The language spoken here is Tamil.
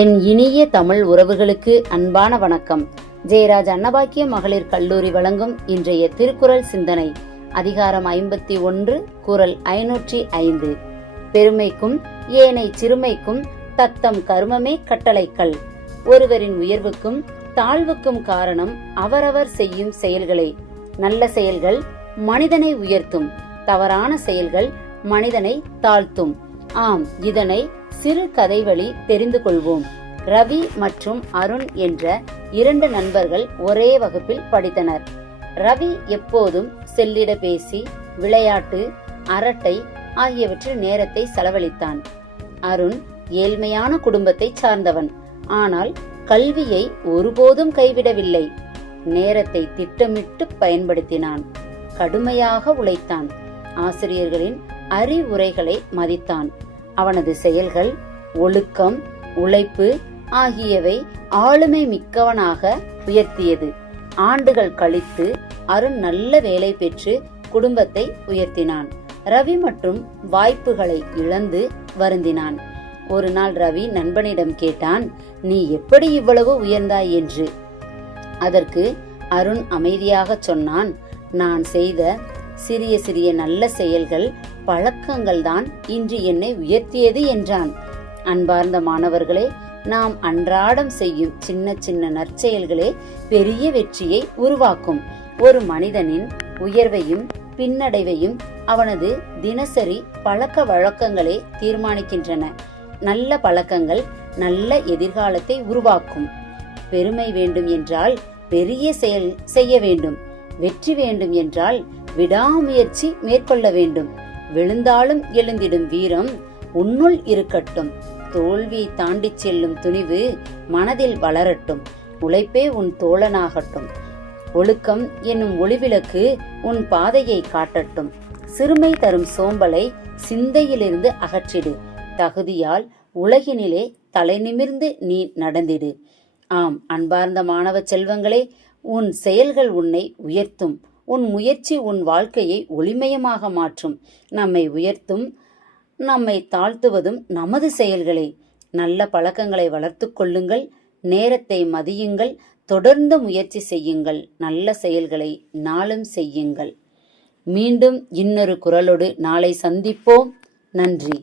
என் இனிய தமிழ் உறவுகளுக்கு அன்பான வணக்கம். ஜெயராஜ் அன்னபாக்கிய மகளிர் கல்லூரி வழங்கும் இன்றைய திருக்குறள் சிந்தனை. அதிகாரம் 51, குறள் 505. பெருமைக்கும் ஏனை சிறுமைக்கும் தத்தம் கருமமே கட்டளைக்கல். ஒருவரின் உயர்வுக்கும் தாழ்வுக்கும் காரணம் அவரவர் செய்யும் செயல்களே. நல்ல செயல்கள் மனிதனை உயர்த்தும், தவறான செயல்கள் மனிதனை தாழ்த்தும். ஆம், இதனை சிறு கதை வழி தெரிந்து கொள்வோம். ரவி மற்றும் அருண் என்ற 2 நண்பர்கள் ஒரே வகுப்பில் படித்தனர். ரவி எப்போதும் செல்லிடப்பேசி, விளையாட்டு, அரட்டை ஆகியவற்றில் நேரத்தை செலவழித்தான். அருண் ஏழ்மையான குடும்பத்தை சார்ந்தவன். ஆனால் கல்வியை ஒருபோதும் கைவிடவில்லை. நேரத்தை திட்டமிட்டு பயன்படுத்தினான். கடுமையாக உழைத்தான். ஆசிரியர்களின் அறிவுரைகளை மதித்தான். அவனது செயல்கள் ஒழுக்கம், உழைப்பு ஆகியவை ஆளுமை மிக்கவனாக உயர்த்தியது. ஆண்டுகள் கழித்து அருண் நல்ல வேலை பெற்று குடும்பத்தை உயர்த்தினான். ரவி மற்றும் வாய்ப்புகளை இழந்து வருந்தினான். ஒரு நாள் ரவி நண்பனிடம் கேட்டான், நீ எப்படி இவ்வளவு உயர்ந்தாய் என்று. அதற்கு அருண் அமைதியாக சொன்னான், நான் செய்த சிறிய சிறிய நல்ல செயல்கள், பழக்கங்கள் தான் இன்று என்னை உயர்த்தியது என்றான். அன்பார்ந்த மாணவர்களே, நாம் அன்றாடம் செய்யும் சின்ன சின்ன நற்செயல்களே பெரிய வெற்றியை உருவாக்கும். ஒரு மனிதனின் உயர்வையும் பின்னடைவையும் அவனது தினசரி பழக்க வழக்கங்களே தீர்மானிக்கின்றன. நல்ல பழக்கங்கள் நல்ல எதிர்காலத்தை உருவாக்கும். பெருமை வேண்டும் என்றால் பெரிய செயல் செய்ய வேண்டும். வெற்றி வேண்டும் என்றால் விடாமுயற்சி மேற்கொள்ள வேண்டும். விழுந்தாலும் எழுந்திடும் வீரம் உன்னுள் இருக்கட்டும். தோல்வி தாண்டி செல்லும் துணிவு மனதில் வளரட்டும். உழைப்பே உன் தோழனாகட்டும். ஒழுக்கம் என்னும் ஒளிவிளக்கு உன் பாதையை காட்டட்டும். சிறுமை தரும் சோம்பலை சிந்தையிலிருந்து அகற்றிடு. தகுதியால் உலகினிலே தலை நிமிர்ந்து நீ நடந்திடு. ஆம், அன்பார்ந்த மாணவ செல்வங்களே, உன் செயல்கள் உன்னை உயர்த்தும். உன் முயற்சி உன் வாழ்க்கையை ஒளிமயமாக மாற்றும். நம்மை உயர்த்தும், நம்மை தாழ்த்துவதும் நமது செயல்களே. நல்ல பழக்கங்களை வளர்த்து கொள்ளுங்கள். நேரத்தை மதியுங்கள். தொடர்ந்து முயற்சி செய்யுங்கள். நல்ல செயல்களை நாளும் செய்யுங்கள். மீண்டும் இன்னொரு குறளோடு நாளை சந்திப்போம். நன்றி.